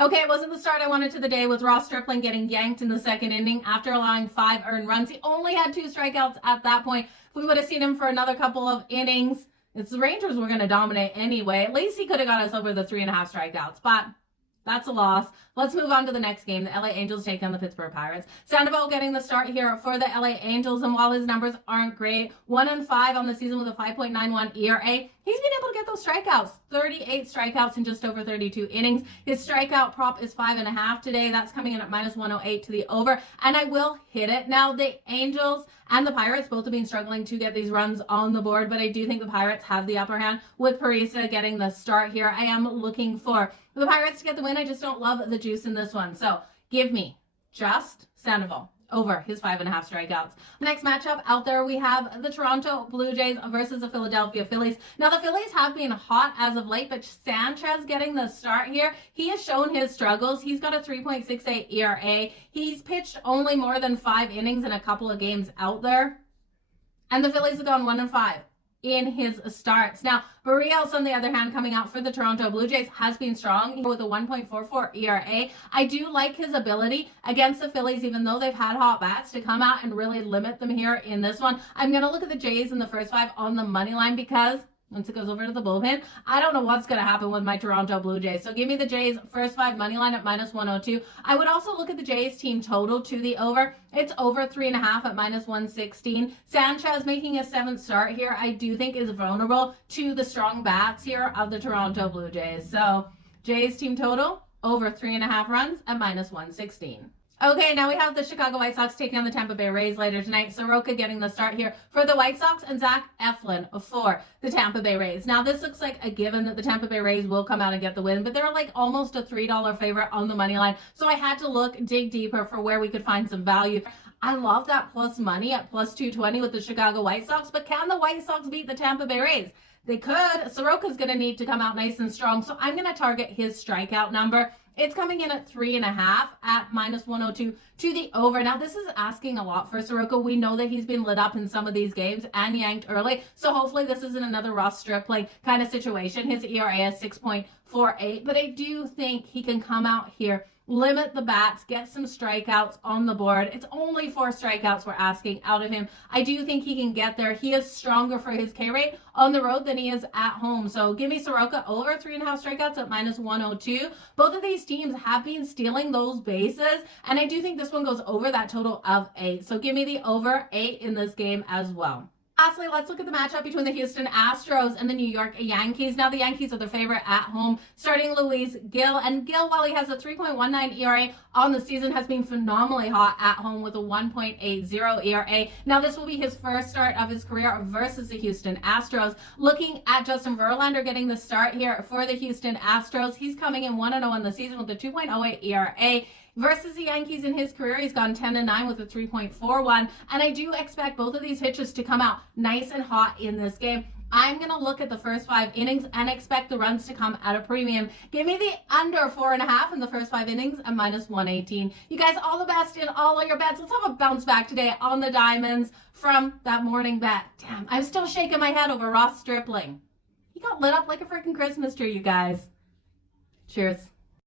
Okay, it wasn't the start I wanted to the day with Ross Stripling getting yanked in the second inning after allowing 5 earned runs. He only had 2 strikeouts at that point. If we would have seen him for another couple of innings, it's the Rangers were going to dominate anyway. At least he could have got us over the 3.5 strikeouts, but that's a loss. Let's move on to the next game. The LA Angels take on the Pittsburgh Pirates. Sandoval getting the start here for the LA Angels, and while his numbers aren't great, 1-5 on the season with a 5.91 ERA, he's been able to get those strikeouts. 38 strikeouts in just over 32 innings. His strikeout prop is 5.5 today. That's coming in at -108 to the over, and I will hit it. Now, the Angels and the Pirates both have been struggling to get these runs on the board, but I do think the Pirates have the upper hand with Parisa getting the start here. I am looking for the Pirates to get the win. I just don't love the juice in this one. So give me just Sandoval over his 5.5 strikeouts. Next matchup out there, we have the Toronto Blue Jays versus the Philadelphia Phillies. Now, the Phillies have been hot as of late, but Sanchez getting the start here. He has shown his struggles. He's got a 3.68 ERA. He's pitched only more than 5 innings in a couple of games out there. And the Phillies have gone 1-5 in his starts. Now, Barrios, on the other hand, coming out for the Toronto Blue Jays, has been strong with a 1.44 ERA. I do like his ability against the Phillies, even though they've had hot bats, to come out and really limit them here in this one. I'm going to look at the Jays in the first 5 on the money line because once it goes over to the bullpen, I don't know what's going to happen with my Toronto Blue Jays. So give me the Jays first 5 money line at -102. I would also look at the Jays team total to the over. It's over 3.5 at -116. Sanchez making a 7th start here, I do think is vulnerable to the strong bats here of the Toronto Blue Jays. So Jays team total over 3.5 runs at -116. Okay, now we have the Chicago White Sox taking on the Tampa Bay Rays later tonight. Soroka getting the start here for the White Sox and Zach Eflin for the Tampa Bay Rays. Now, this looks like a given that the Tampa Bay Rays will come out and get the win, but they're like almost a $3 favorite on the money line. So I had to dig deeper for where we could find some value. I love that plus money at +220 with the Chicago White Sox, but can the White Sox beat the Tampa Bay Rays? They could. Soroka's going to need to come out nice and strong, so I'm going to target his strikeout number. It's coming in at 3.5 at -102 to the over. Now, this is asking a lot for Soroka. We know that he's been lit up in some of these games and yanked early. So hopefully this isn't another Ross Stripling kind of situation. His ERA is 6.48. But I do think he can come out here, limit the bats, get some strikeouts on the board. It's only 4 strikeouts we're asking out of him. I do think he can get there. He is stronger for his K rate on the road than he is at home. So give me Soroka over 3.5 strikeouts at -102. Both of these teams have been stealing those bases, and I do think this one goes over that total of 8. So give me the over 8 in this game as well. Lastly, let's look at the matchup between the Houston Astros and the New York Yankees. Now, the Yankees are the favorite at home, starting Luis Gil. And Gil, while he has a 3.19 ERA on the season, has been phenomenally hot at home with a 1.80 ERA. Now, this will be his first start of his career versus the Houston Astros. Looking at Justin Verlander getting the start here for the Houston Astros. He's coming in 1-0 in the season with a 2.08 ERA. Versus the Yankees in his career, he's gone 10-9 with a 3.41. And I do expect both of these pitchers to come out nice and hot in this game. I'm going to look at the first 5 innings and expect the runs to come at a premium. Give me the under 4.5 in the first 5 innings at -118. You guys, all the best in all of your bets. Let's have a bounce back today on the Diamonds from that morning bet. Damn, I'm still shaking my head over Ross Stripling. He got lit up like a freaking Christmas tree, you guys. Cheers.